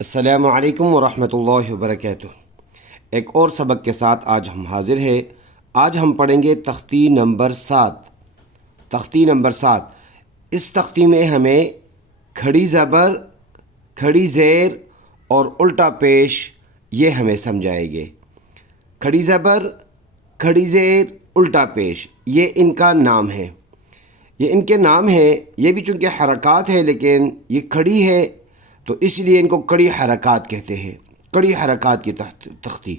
अस्सलामु अलैकुम वरहमतुल्लाहि वबरकातुह। एक और सबक के साथ आज हम हाजिर हैं। आज हम पढ़ेंगे तख्ती नंबर 7। तख्ती नंबर 7। इस तख्ती में हमें खड़ी ज़बर, खड़ी ज़ेर और उल्टा पेश ये हमें समझाएंगे। खड़ी ज़बर, खड़ी ज़ेर, उल्टा पेश ये इनका नाम है। ये इनके नाम है। ये भी चूँकि हरकत है लेकिन ये खड़ी है तो इसलिए इनको कड़ी हरकत कहते हैं। कड़ी हरकत की तख्ती।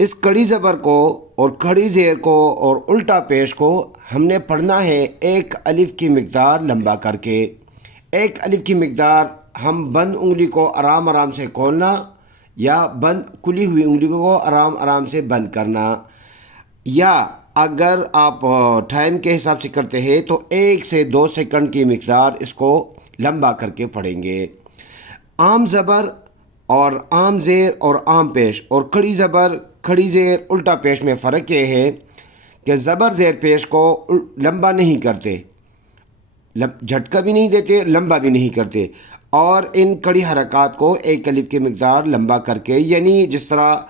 इस कड़ी ज़बर को और खड़ी ज़ेर को और उल्टा पेश को हमने पढ़ना है एक अलिफ की मिक़दार लंबा करके। एक अलिफ की मिक़दार हम बंद उंगली को आराम आराम से खोलना या बंद खुली हुई उंगली को आराम आराम से बंद करना, या अगर आप टाइम के हिसाब से करते हैं तो 1 से 2 सेकंड की मिक़दार इसको लंबा करके पढ़ेंगे। आम ज़बर और आम ज़ेर और आम पेश और खड़ी ज़बर, खड़ी ज़ेर, उल्टा पेश में फ़र्क ये है कि ज़बर ज़ेर पेश को लंबा नहीं करते, झटका भी नहीं देते, लंबा भी नहीं करते। और इन कड़ी हरकत को एक अलिफ की मिक़दार लंबा करके, यानी जिस तरह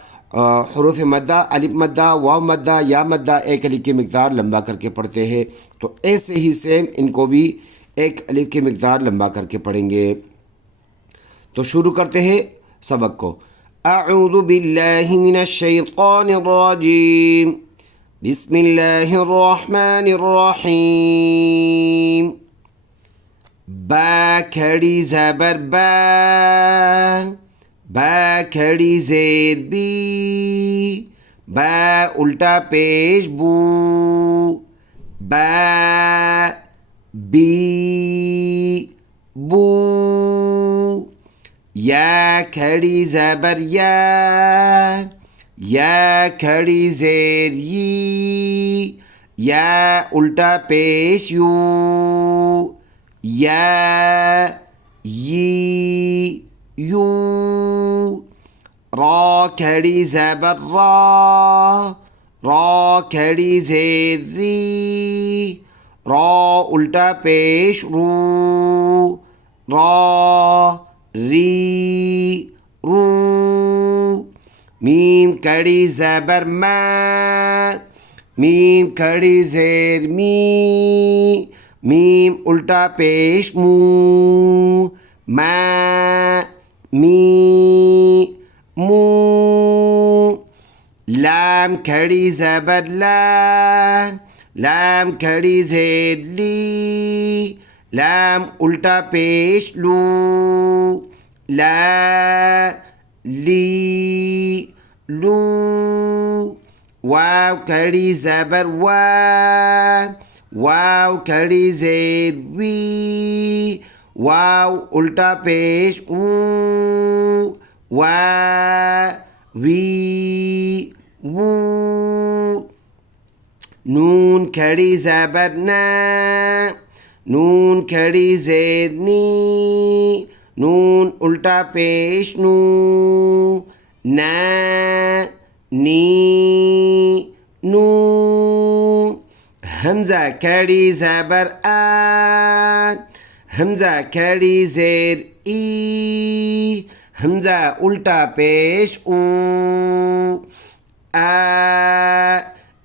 हरूफ मद्दा, अलिफ मद्दा, वाव मद्दा, या मद्दा एक अलिफ की मिक़दार लंबा करके पढ़ते हैं, तो ऐसे ही सेम इनको भी एक अलिफ की मिक़दार लंबा करके पढ़ेंगे। तो शुरू करते हैं सबक को। अऊज़ु बिल्लाहि मिनश शैतानिर रजीम। बिस्मिल्लाहिर रहमानिर रहीम। बा खड़ी ज़बर बा, बा खड़ी ज़ेर बी, बा उल्टा पेश बू, बा बी बू। या खड़ी ज़बर या खड़ी ज़ेर यी, या उल्टा पेश यू, या यी यू। रा खड़ी ज़बर रा खड़ी ज़ेर री, रा उल्टा पेश रू, रा री रू। मीम खड़ी ज़बर मीम खड़ी ज़ेर मी, मीम उल्टा पेश मू, मा मी मू। लाम खड़ी ज़बर लाम खड़ी ज़ेर ली, लाम उल्टा पेश लू, ला ली लू। वाव खड़ी ज़बर वाव खड़ी ज़ेर वी, वाव उल्टा पेश ऊ, वा वी वू। नून खड़ी ज़बर नून खड़ी ज़ेर नी, नून उल्टा पेश नू, ना नी नू। हमज़ा खड़ी ज़बर हमज़ा खड़ी ज़ेर ई, हमज़ा उल्टा पेश ऊ, आ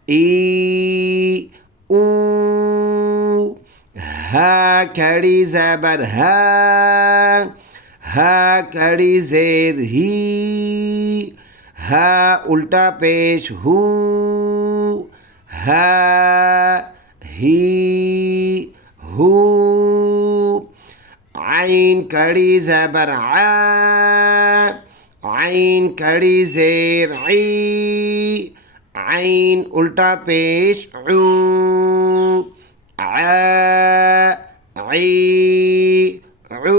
ई ऊ। हा खड़ी ज़बर हा खड़ी ज़ेर ही, हा उल्टा पेश हू, हा ही हू। आइन खड़ी ज़बर आइन खड़ी ज़ेर ई, आइन उल्टा पेश ऊ, ऊ।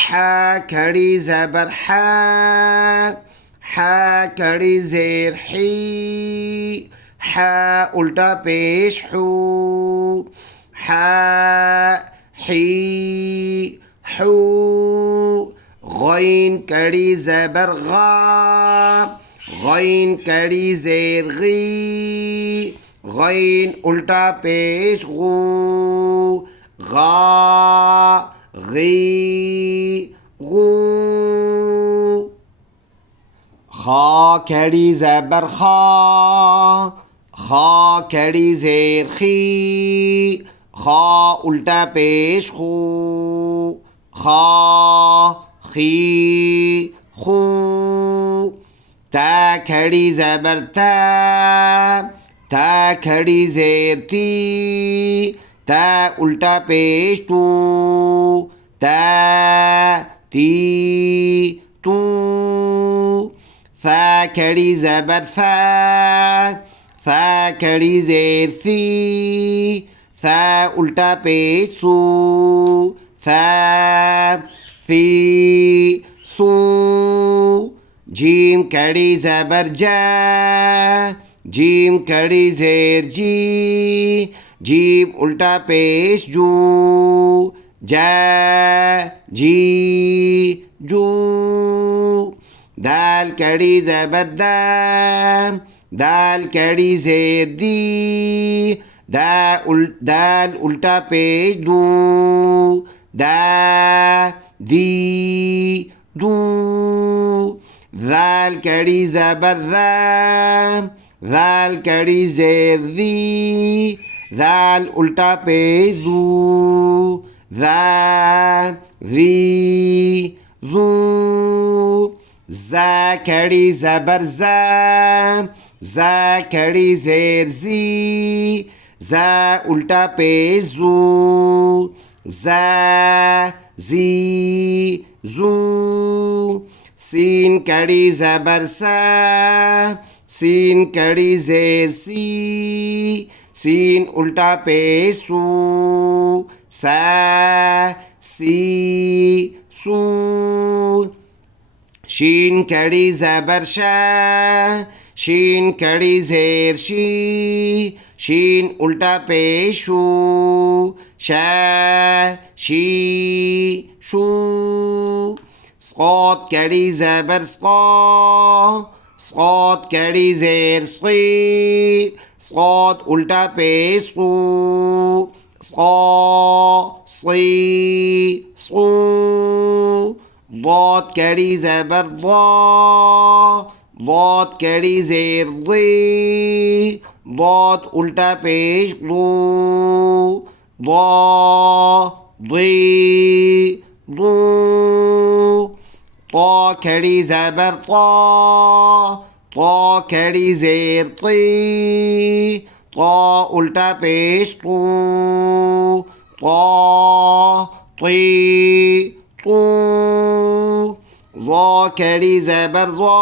हा खड़ी ज़बर हा खड़ी ज़ेर ही, हा उल्टा पेश हू, हा ही हू। गैन खड़ी ज़बर गैन खड़ी ज़ेर गी, गैन उल्टा पेश गू, गा गी गू। खा खड़ी ज़बर खा, खा खड़ी ज़ेर खी, खा उल्टा पेश खू, खा खी खू। ता खड़ी ज़बर ता, ता खड़ी ज़ेर ती, ता उल्टा पेश तू, ता ती तू। फ़ा खड़ी ज़बर फ़ा, फ़ा खड़ी ज़ेर फ़ी, फ़ा उल्टा पेश सू, फ़ा फ़ी सू। जीम खड़ी ज़बर जा, जीम खड़ी ज़ेर जी, जीम उल्टा पेश जू, जा जी जू। दाल खड़ी ज़बर दा, दाल खड़ी ज़ेर दी, दाल उल्टा पेश दू, दा दी दू। ज़ाल खड़ी ज़बर ज़ा, ज़ाल खड़ी ज़ेर ज़ी, ज़ाल उल्टा पेश ज़ू, ज़ा ज़ी ज़ू। ज़ा खड़ी ज़बर ज़ा, ज़ा खड़ी ज़ेर ज़ी, ज़ा उल्टा पेश ज़ू, ज़ा ज़ी ज़ू। सीन खड़ी ज़बर सा, सीन खड़ी ज़ेर सी, सीन उल्टा पेश सू, सा सी सू। शीन खड़ी ज़बर शा, शीन खड़ी ज़ेर शी, शीन उल्टा पेश शू, शा शी शू। صاد खड़ी ज़बर स्क़ा, صاد खड़ी ज़ेर स्क़ी, صاد उल्टा पेश क़ू, स्क़ा सी स्क़ू। ضاد खड़ी ज़बर ضा, ضاد खड़ी ज़ेर ضी, ضاد उल्टा पेश ضू, ضا ضी ضू। طا खड़ी ज़बर طا, طا खड़ी ज़ेर ती, طا उल्टा पेश तू, طا ती तू। ज़ा खड़ी ज़बर ज़ा,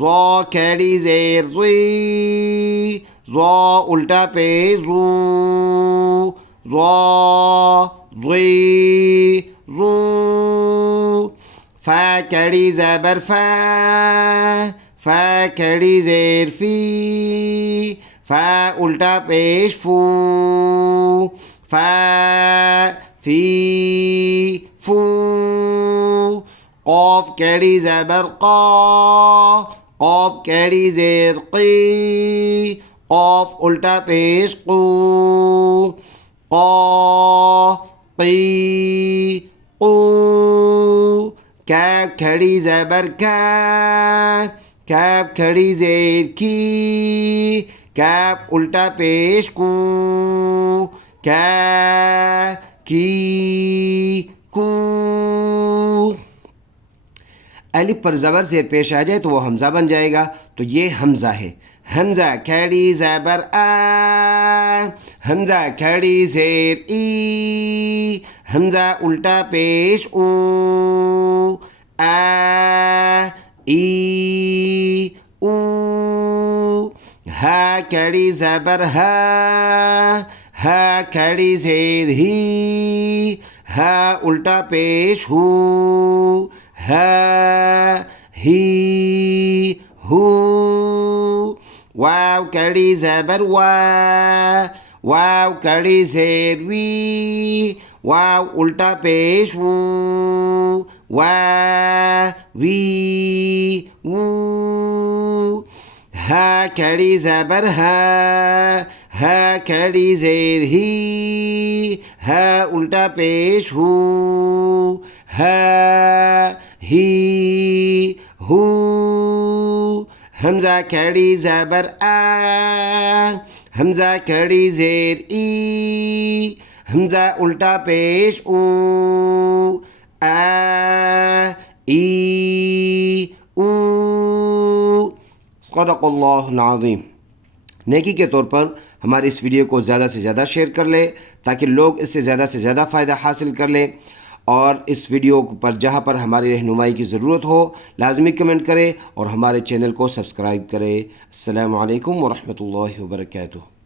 ज़ा खड़ी ज़ेर ज़ी, ज़ा उल्टा पेश ज़ू, ज़ा ज़ी ज़ू। फ़ा खड़ी ज़बर फ़ा, फ़ा खड़ी ज़ेर फ़ी, फ़ा उल्टा पेश फ़ू, फ़ा फ़ी फ़ू। क़ाफ़ खड़ी ज़बर क़ा, क़ाफ़ खड़ी ज़ेर क़ी, क़ाफ़ उल्टा पेश क़ू, क़ा क़ी क़ू। काफ खड़ी ज़बर का, काफ खड़ी ज़ेर की, काफ उल्टा पेश कू, का की कू। अलिफ पर ज़बर ज़ेर पेश आ जाए तो वो हमज़ा बन जाएगा, तो ये हमज़ा है। हमज़ा खड़ी ज़बर आ, हमज़ा खड़ी ज़ेर ई, हमज़ा उल्टा पेश ऊ, आ ई ऊ। हा खड़ी ज़बर हा, हा खड़ी ज़ेर ही, हा उल्टा पेश हू, हा ही हू। वाव खड़ी ज़बर वा, वाव खड़ी ज़ेर वी, वाव उल्टा पेश वू, वा वी वू। हा खड़ी ज़बर हा, हा खड़ी ज़ेर ही, हा उल्टा पेश हू, हा ही हू। हमज़ा खड़ी ज़बर आ, हमज़ा खड़ी ज़ेर ई, हमज़ा उल्टा पेश ऊ, आ ई ऊ। सदक़ल्लाहुल अज़ीम। नेकी के तौर पर हमारी इस वीडियो को ज़्यादा से ज़्यादा शेयर कर ले ताकि लोग इससे ज़्यादा से ज़्यादा फ़ायदा हासिल कर लें। और इस वीडियो पर जहाँ पर हमारी रहनुमाई की ज़रूरत हो लाज़मी कमेंट करें और हमारे चैनल को सब्सक्राइब करें। अस्सलामु अलैकुम व रहमतुल्लाहि व बरकातुहू।